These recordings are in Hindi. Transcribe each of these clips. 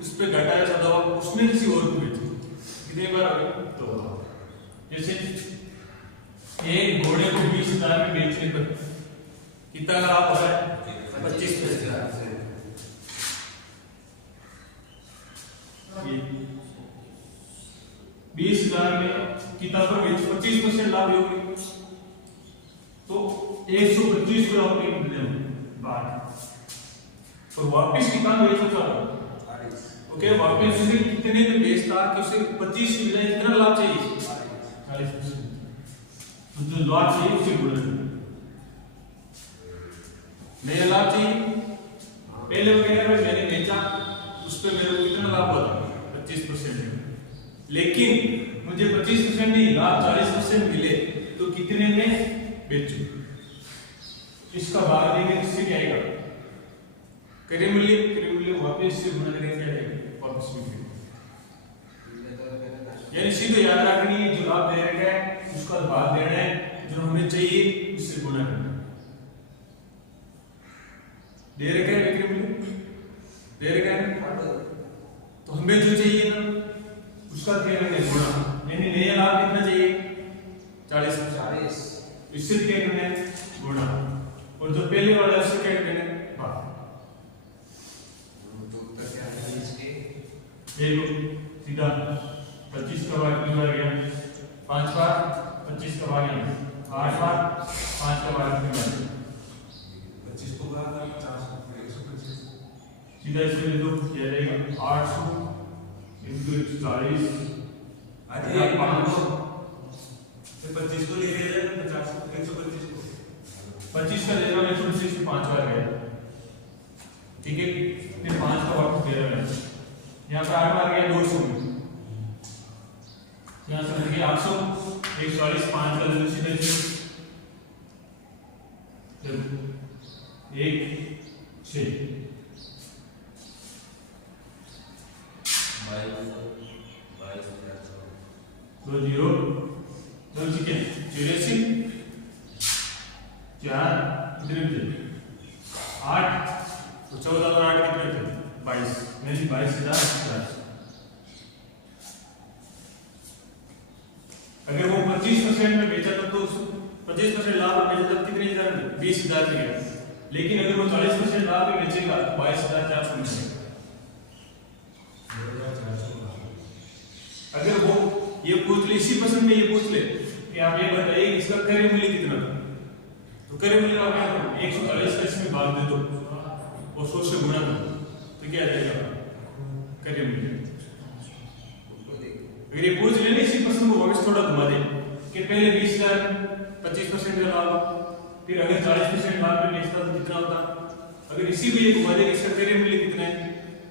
उस पे घटाया ज्यादा हुआ, उसने किसी और को बेचा, कितनी बार आ गई? तो जैसे एक घोड़े को 20,000 में बेचने पर कितना लाभ हो रहा है? 25%। 20,000 में कितना पर बेच 25% लाभ होगी, तो 125 रुपये बाद और वापिस कितना बेचता है? ओके, वापिस उसे कितने में बेचता कि उसे 25 मिल जाए, कितना लाभ चाहिए? 40%। तो जो लाभ चाहिए उसे गुणा नया लाभ चाहिए। पहले वो कह रहा है मैंने बेचा, उस पर मेरे को कितना लाभ हुआ? 25%। लेकिन मुझे 25% नहीं, लाभ 40% मिले, तो कितने में बेचूं? इसका भाग देंगे, इससे क्या आएगा? क्रय मूल्य वापस से गुणा करेंगे, क्या आएगा? वापस में। यानी सीधे याद रखनी है, जो लाभ दे रखा है उसका भाग देना है, जो हमें चाहिए उससे गुणा करना। दे रखा है विक्रय मूल्य, दे रखा है, तो हमें जो चाहिए ना उसका क्या करना है? गुणा। यानी नया लाभ कितना चाहिए? 40। इससे क्या करना है? गुणा। और जो पहले वाला उससे क्या करना है? भाग। देखो सीधा 25 का भाग कितनी बार गया? 5 बार। 25 का भाग 8 बार। 5 का भाग कितनी बार? 25 को भाग 125। सीधा इसमें ले दो, क्या रहेगा? 800 into 40 आगे 500, तो 25 को लिख दिया जाए 50 125 को 25 का ले रहा हूं 125 से 5 बार गया, ठीक है। फिर 5 का वापस दे रहा है, यहाँ पे 8 बार गया 200 में, यहाँ से लगे 800 140 5 का ले सीधे 1 6 2 0 2 ठीक है 84 4 कितने थे? 8 तो 14 और 8 कितने थे? 22 नहीं 22,000। अगर वो 25% में बेचा था तो 25% लाभ में बेचा था कितने हजार में? 20,000 में। लेकिन अगर वो 40% लाभ में बेचेगा तो 22,400 में। अगर वो ये पूछ ले, इसी प्रश्न में ये पूछ ले कि आप ये बताइए इसका क्रय मूल्य कितना था, तो क्रय मूल्य आप क्या करो? 140 का इसमें भाग दे दो और 100 से गुणा दो, तो क्या आ जाएगा? क्रय मूल्य। अगर ये पूछ ले ना इसी प्रश्न को वापस थोड़ा घुमा दे कि पहले 20,000 25% का लाभ, फिर अगर 40% लाभ में बेचता तो कितना होता? अगर इसी को ये घुमा दे इसका क्रय मूल्य कितना है,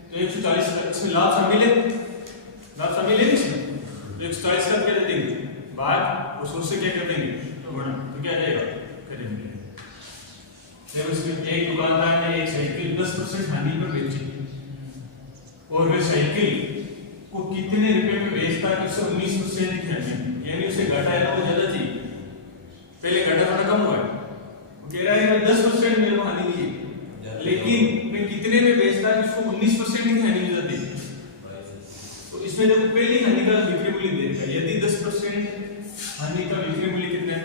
तो 140 का इसमें लाभ शामिल है, लाभ शामिल है इसमें, तो 140 का क्या दे देंगे? भाग और 100 से क्या कर देंगे? गुणा, तो क्या आ जाएगा? क्रय मूल्य। जब इसमें एक दुकानदार ने एक साइकिल 10% हानि पर बेची और वह साइकिल को कितने रुपए में बेचता कि उसे 19% की हानि, यानी उसे घाटा है तो ज्यादा थी, पहले घाटा थोड़ा कम हुआ है, वो कह रहा है मैं 10% मेरे को हानि हुई है, लेकिन मैं कितने में बेचता कि उसको 19% की हानि हो जाती। तो इसमें जब पहली हानि का विक्रय मूल्य देखा, यदि 10% हानि का विक्रय मूल्य कितना है?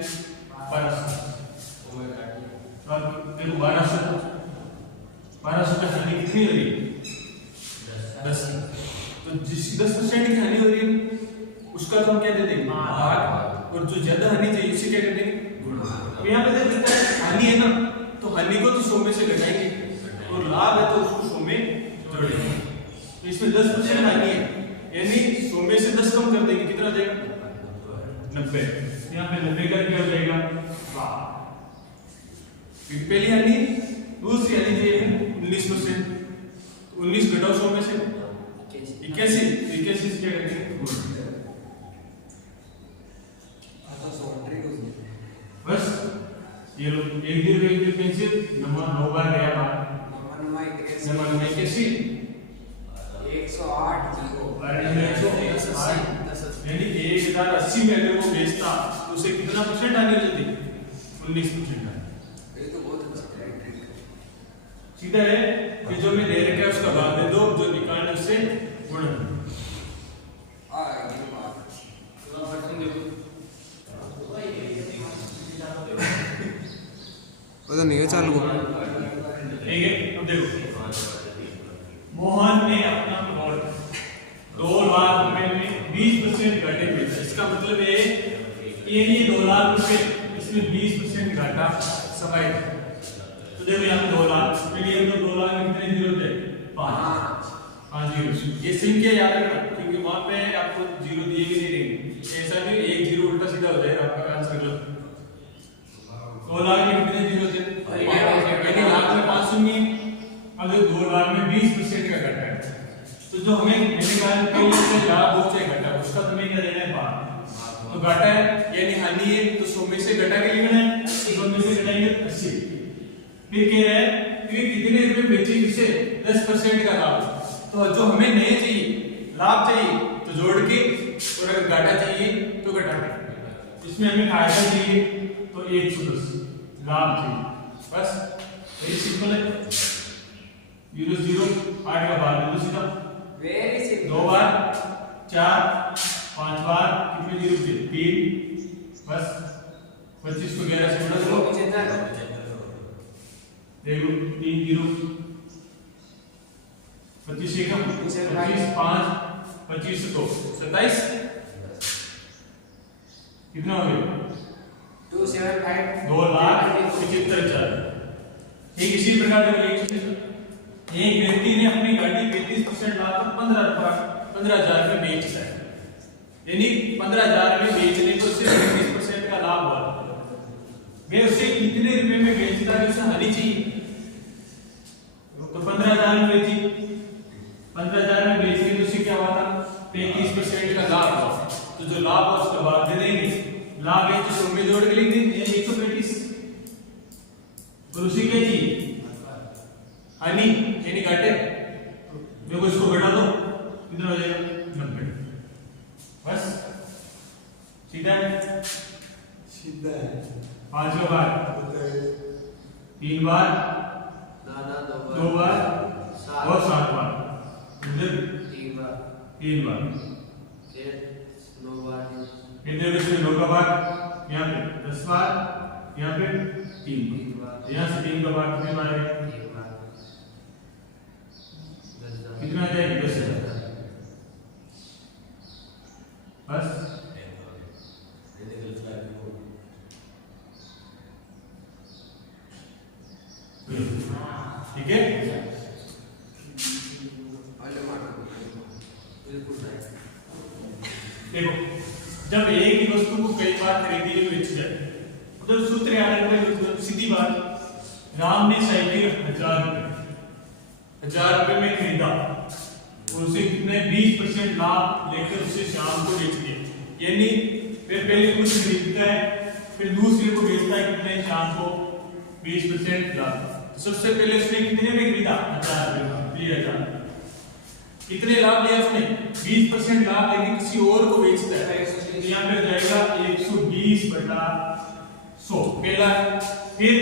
1200। देखो 1200 का हानि कितनी हो रही है? 10। तो जिस 10% की हानि हो रही है उसका तो हम क्या दे देंगे? भाग, और जो ज्यादा हानि चाहिए उसे क्या कर देंगे? गुणा। अब यहाँ पे देख सकते हैं हानि है ना, तो हानि को तो 100 में से घटाएंगे और लाभ है तो उसको 100 में जोड़ेंगे। तो इसमें 10% हानि है, यानी 100 में से 10 कम कर देंगे, कितना आ जाएगा? 90। यहाँ पे 90 का क्या हो जाएगा? पहली हानि, दूसरी हानि चाहिए 19%, 19 घटाओ 100 में से 81 क्या करेंगे? बस ये लो एक दिन पेंसिल नंबर 9 बार गया बार नंबर 81 108 यानी 1080 में अगर वो बेचता तो उसे कितना परसेंट आने जाती? 19%। सीधा है कि जो मैं दे रखा है उसका भाग दे दो, जो निकालने उससे ये चालू हो। ठीक है, अब देखो मोहन ने अपना प्लॉट 2 लाख रुपए में 20% घाटे बेचा। इसका मतलब है ये 2 लाख रुपए इसमें 20% घाटा समाये। तो देखो यहाँ पे 2 लाख के लिए तो 2 लाख में कितने जीरो थे? 5 जीरो। ये संख्या याद रखना क्योंकि वहां पे आपको जीरो दिए ही नहीं रहेंगे। ऐसा नहीं एक जीरो उल्टा सीधा हो जाएगा आपका आंसर गलत। 2 लाख में कितने जीरो थे? यानी लाख में 5 होंगे। अगर 2 लाख में 20% का घाटा है तो जो हमें मैंने कहा कि लाभ हो चाहे घाटा उसका तुम्हें क्या देना है? 5। तो घाटा है यानी हानि है तो 100 में से घटा के लिखना है। 100 में से घटाएंगे 80। फिर कह रहा है कि कितने रुपए बेचे इसे 10% का लाभ। तो जो हमें नहीं चाहिए लाभ चाहिए तो जोड़ के और अगर घाटा चाहिए तो घटा के। इसमें हमें फायदा चाहिए तो 110 लाभ चाहिए। बस वेरी सिंपल है। 0 0 8 का बार दे दो सीधा। Very simple. 2 बार 4 5 बार कितने जीरो थे? 3। बस 25 को 11 से गुणा करो। देखो 3 जीरो 25 एकम 25 5 25 तो 27 कितना हो गया? 275 2,75,000। ठीक इसी प्रकार एक व्यक्ति ने अपनी गाड़ी 33% लाभ पर 15,000 में बेच है। यानी 15,000 में बेचने को उससे 33% का लाभ हुआ। मैं उसे कितने रुपए में बेचता है उसे हानि चाहिए तो 15,000 में बेची। 15,000 में बेचने तो उससे क्या हुआ था? 33% का लाभ हुआ। तो जो लाभ है उसका बाद दे देंगे। लाभ है तो 100 में जोड़ के लिख देंगे 135। और उसी के जी हानि यानी घाटे देखो इसको घटा दो कितना हो जाएगा? 90। बस सीधा है। सीधा है। 5 का बार 3 बार 2 बार और 7 बार इधर 3 बार फिर देखो इसमें 9 का बार यहाँ पे 10 बार यहाँ पे 3 बार। यहाँ से 3 का बार कितने बार आएगा? कितना आ जाएगा? 10,000। बस ठीक है। देखो जब एक ही वस्तु को कई बार खरीदी या बेची जाए तो सूत्र याद रखना। सीधी बात, राम ने साइकिल 1,000 रुपए में खरीदा और उसे कितने 20% लाभ लेकर उसे शाम को बेच दिया। यानी फिर पहले कुछ खरीदता है फिर दूसरे को बेचता है कितने? शाम को 20% लाभ। सबसे पहले उसने कितने में खरीदा? 1,000 रुपए। कितने लाभ लिया उसने? 20% लाभ लेके किसी और को बेचता है तो यहाँ पे जाएगा 120/100 पहला। फिर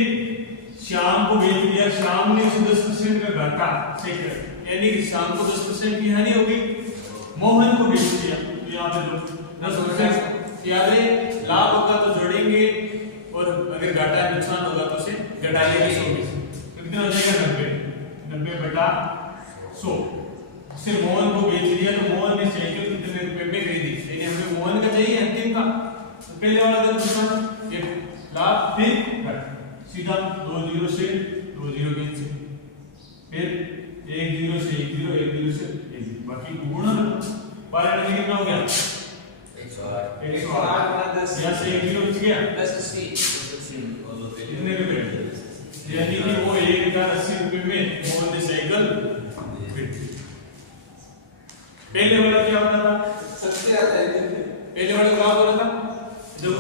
शाम को बेच दिया, शाम ने उसे 10% का घाटा सेकंड यानी कि शाम को 10% की हानि हो गई। मोहन को बेच दिया तो यहाँ पे 10% याद है। लाभ होगा तो जोड़ेंगे और अगर घाटा नुकसान होगा तो उसे घटाएंगे 100 में। तो कितना हो जाएगा? 90/100। सिर्फ मोहन को बेच दिया तो मोहन ने साइकिल कितने रुपए में खरीदी? यानी हमें मोहन का चाहिए अंतिम का तो पहले वाला का नुकसान ये लाभ फिर घट सीधा 2 जीरो से 2 जीरो कैंसिल फिर 1 जीरो से 1 जीरो 1 जीरो से 1 जीरो बाकी गुणा पालन में कितना हो गया? 108 यहाँ से 1 जीरो बच गया 1080 कितने रुपए? यानी कि वो 1,080 रुपए में मोहन ने साइकिल खरीदी। पहले वाला क्या होता था? सबसे ज्यादा पहले वाला क्या बोला था? जब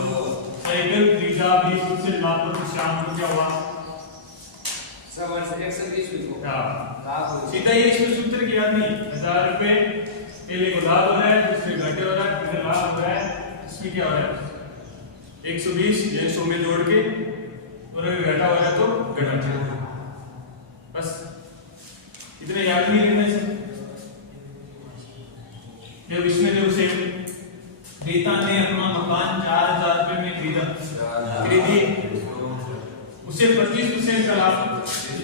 साइकिल खरीदा 20% लाभ पर शाम को क्या हुआ? 120 हाँ सीधा ये इसमें सूत्र की याद नहीं। 1,000 रुपए पहले को लाभ हो रहा है दूसरे घाटे हो रहा है फिर लाभ हो रहा है। इसमें क्या हो रहा है? 120 ये 100 में जोड़ के और अगर घाटा हो रहा है तो घटा। बस इतने याद नहीं रखना है। जब इसमें जब उसे रीता ने अपना मकान 4,000 रुपए में खरीदी उसे 25% का लाभ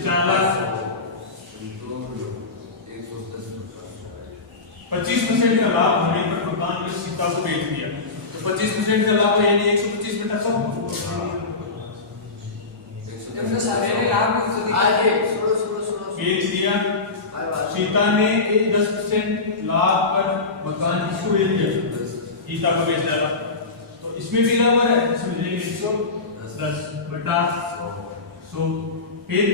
4 लाख 25% का लाभ होने पर मकान को सीता को बेच दिया तो 25% का लाभ यानी 125 बटा 100 हमने सारे लाभ आगे बेच दिया सीता ने 10% लाभ पर मकान किसको बेच दिया सीता को बेच डाला तो इसमें भी लाभ है इसमें मिलेंगे 110 बटा 100 फिर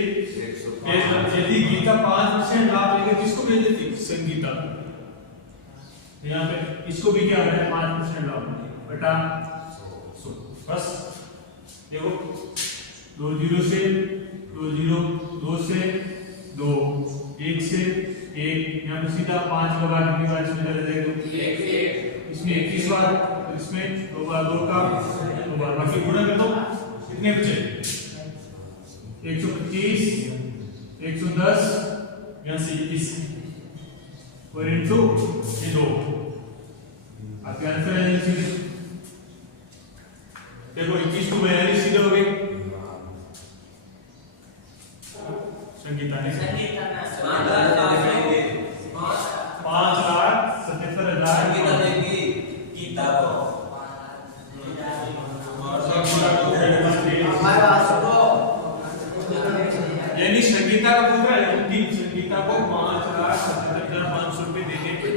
यदि गीता 5% लाभ लेकर किसको बेच देती संगीता यहाँ पे इसको भी क्या है 5% लाभ बटा 100 बस देखो 2 0 से 2 0 2 से 2 1 से 1 यहाँ पे सीधा 5 लगा कितनी बार इसमें चले जाएगा इसमें 21 बार इसमें 2 बार 2 का 2 बार बाकी गुणा कर दो कितने बचे 125 110 यहाँ से 21 और इनटू ये 2 आपके आंसर है सीधे देखो 21 को 42 सीधे हो गए संगीता ने 5,77,000 यानी संगीता का पूरा है संगीता को 5,77,500 रुपए देने पे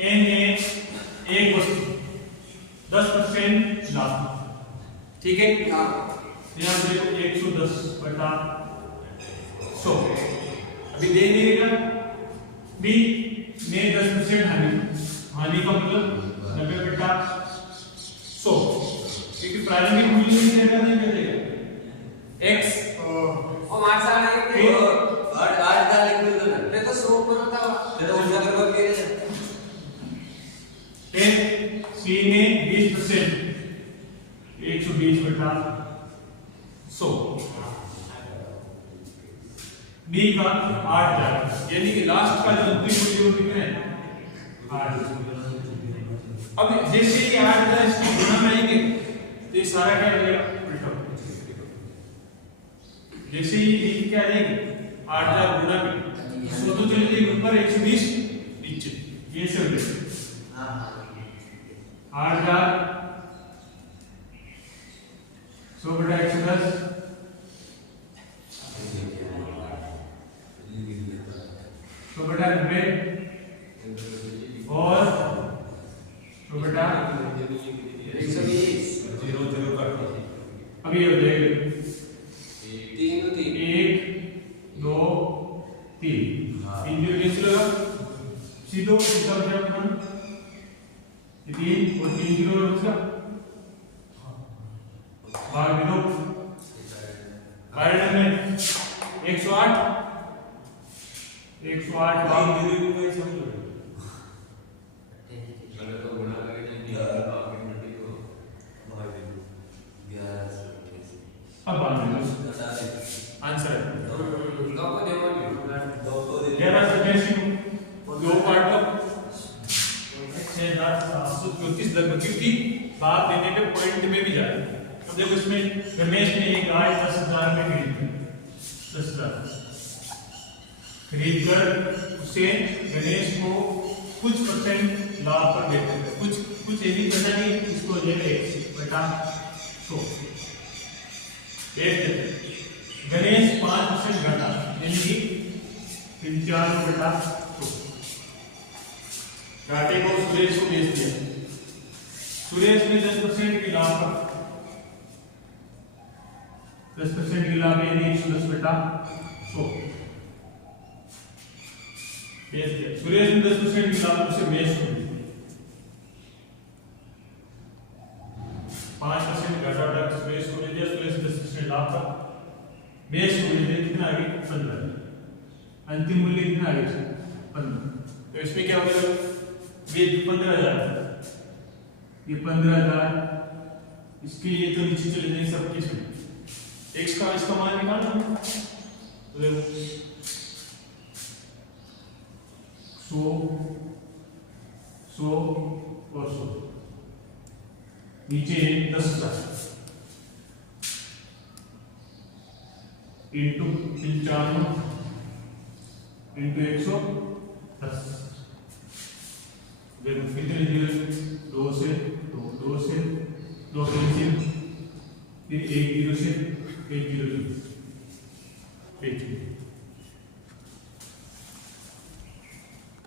एन ए एक वस्तु 10% लाभ ठीक है यहाँ देखो 110 बटा 100 अभी दे देगा बी ने 10% हानि का मतलब 90 बटा 100 क्योंकि प्रारंभिक मूल्य की जगह नहीं मिलेगा x और मार्क्स आ रहे हैं और आज का लिख दो ना देखो 100 पर होता है तो उसका करवा के फिर c ने 20% 120 बटा 100 b का 8,000 यानी कि लास्ट का जो अंतिम मूल्य वो कितना है 8,000 अब जैसे ही 8,000 इसकी गुणा में आएंगे तो ये सारा क्या हो जाएगा उल्टा जैसे ही क्या आ जाएंगे 8,000 गुणा में 100 तो चले जाएंगे ऊपर 120 नीचे ये सब हो जाएगा 8,000 100 बटा 110 100 बटा 90 और 100 बटा 120 अभी हो जाएगा 1 2 3 इंजन कैसे लगा सीधो सीधा हो जाएगा 3 और 3 0 उसका भाग दे दो कारण में 108 भाग दे दो कोई समझ अब भाग दे दो आंसर लोगों ने देयर आर सजेशन दो पार्ट का 6,734 लगभग क्योंकि भाग देने पे पॉइंट में भी जाए तो देखो इसमें रमेश ने एक गाय 10,000 में खरीदी 10,000 खरीद कर उसे गणेश को कुछ परसेंट लाभ पर देते हैं कुछ यदि पता नहीं इसको ले ले बटा 100 देख देते गणेश 5% घटा यानी कि 95 बटा 100 घाटे को सुरेश को बेच दिया सुरेश ने 10% की लाभ पर 10% की लाभ यानी 110 बटा 100 बेच दिया सुरेश ने 10% की लाभ उसे बेच दिया 5% घाटा उठा सुरेश को दे दिया सुरेश 10% लाभ पर बेच को दे दिया कितना आगे 15 अंतिम मूल्य कितना आगे 15 तो इसमें क्या होगा ये 15,000 ये 15,000 इसके लिए तो नीचे चले जाएंगे सब किस में x का इसका मान निकालना तो देखो 100 और 100 नीचे 10,000 इंटू 95 इंटू 110 देखो कितने जीरो 2 से 2 से 2 कैंसिल फिर 1 जीरो से 1 जीरो 1